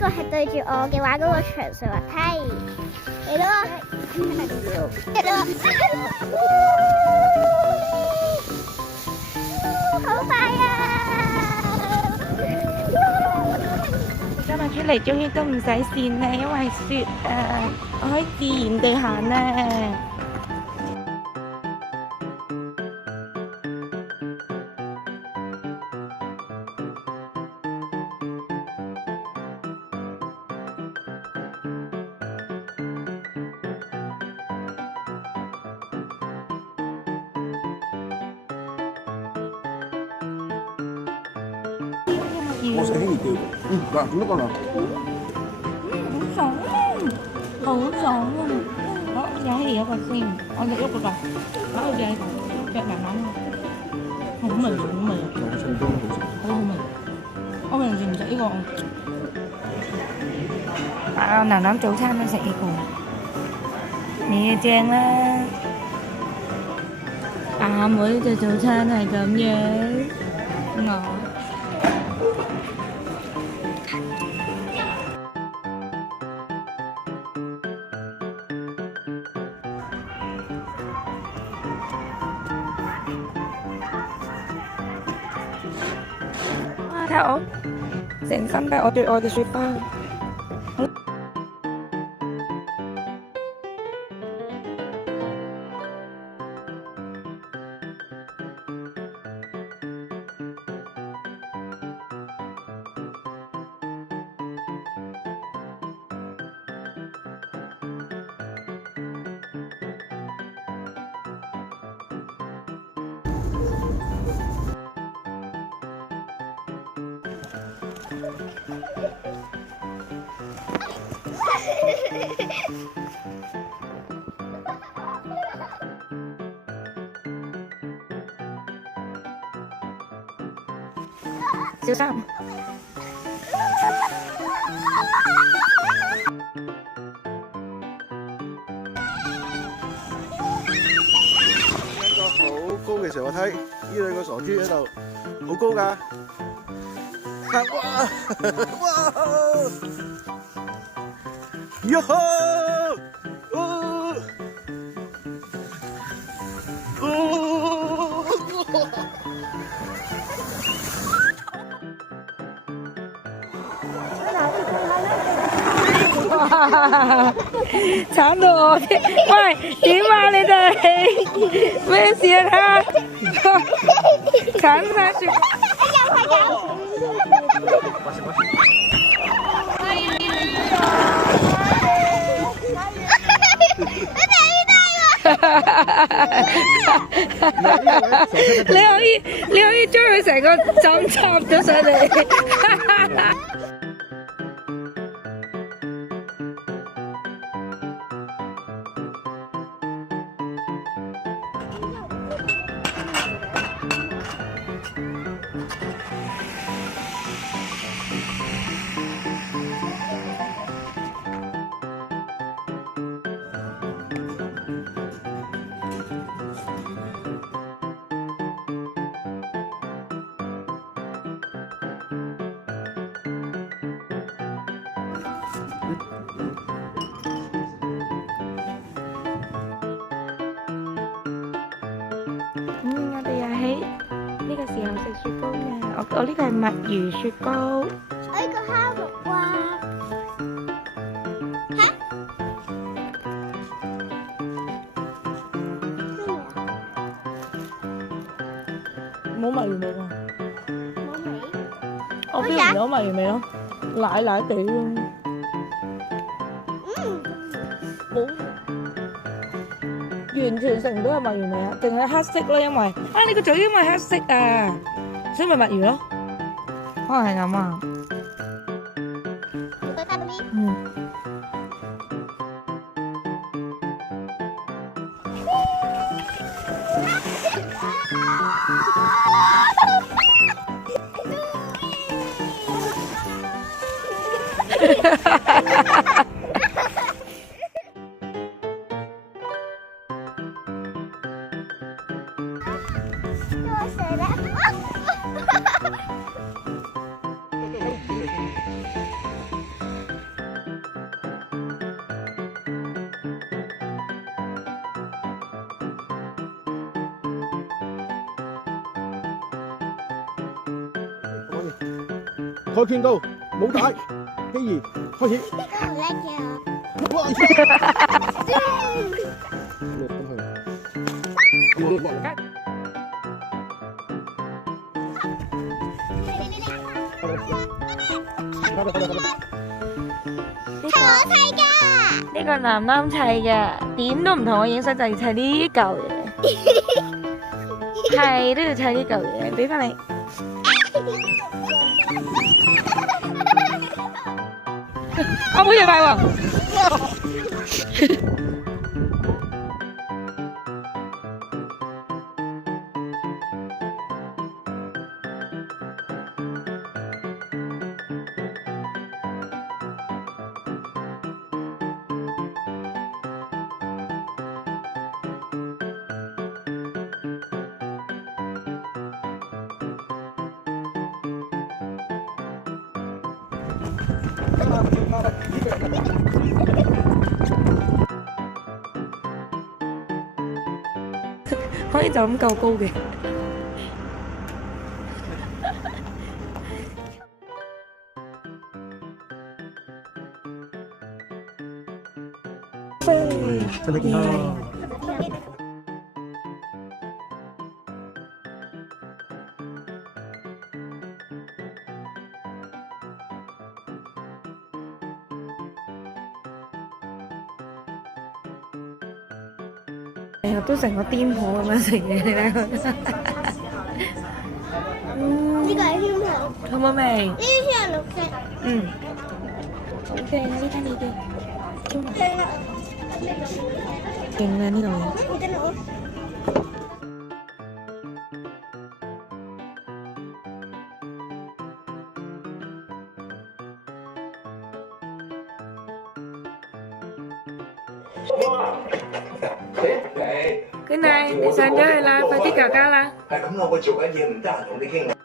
個係對住我嘅話，嗰個長水滑梯。嚟咯！嚟咯！好快啊！今日出嚟終於都唔使跣啦，因為雪啊，我可以自然地行啦。我食輕熱啲，嗱，做乜講啊？好爽啊！好爽啊！好，有氣有個先，我哋喐個吧，攞個嘢夾慢慢好味好味，有脆都好食，好好味。我平時唔食呢個。啊，楠楠早餐都食呢個，你正啦。阿妹嘅早餐係咁樣，我。睇我成身都係我最愛嘅雪包。小心！一個好高嘅上滑梯，呢兩個傻豬喺度，好高㗎！哇！哇！呀哈！哦！哦！慘到我添！喂，點啊你哋？咩事啊？慘晒雪！你可以將佢成個針插咗上嚟。我哋又喺呢個時候食雪糕嘅，我呢個係墨魚雪糕。我呢個哈密瓜。嚇？冇墨魚味㗎。冇味。我 feel 唔到墨魚味咯，奶奶地咯。冇。完全食唔到係墨魚味啊，淨係黑色咯，因為啊你個嘴因為黑色啊，所以咪墨魚咯，可能係咁啊。跆拳道、武打、希兒，開始。我唔叻嘅。哇！係我砌㗎。呢個男啱砌嘅，點都唔同我影相，就要砌呢嚿嘢，係都要砌呢嚿嘢，俾翻你。我好似快喎。可以就咁夠高嘅。身體健康。成日都成個癲婆咁樣食嘢，你睇佢。呢個係天堂，好唔好味？呢啲先係綠色。嗯。好正啊！呢間你嘅。正啊！勁啊！呢度嘢。你跟我。Good night，你上咗去啦，快啲教家啦。係咁，我做緊嘢唔得閒同你傾。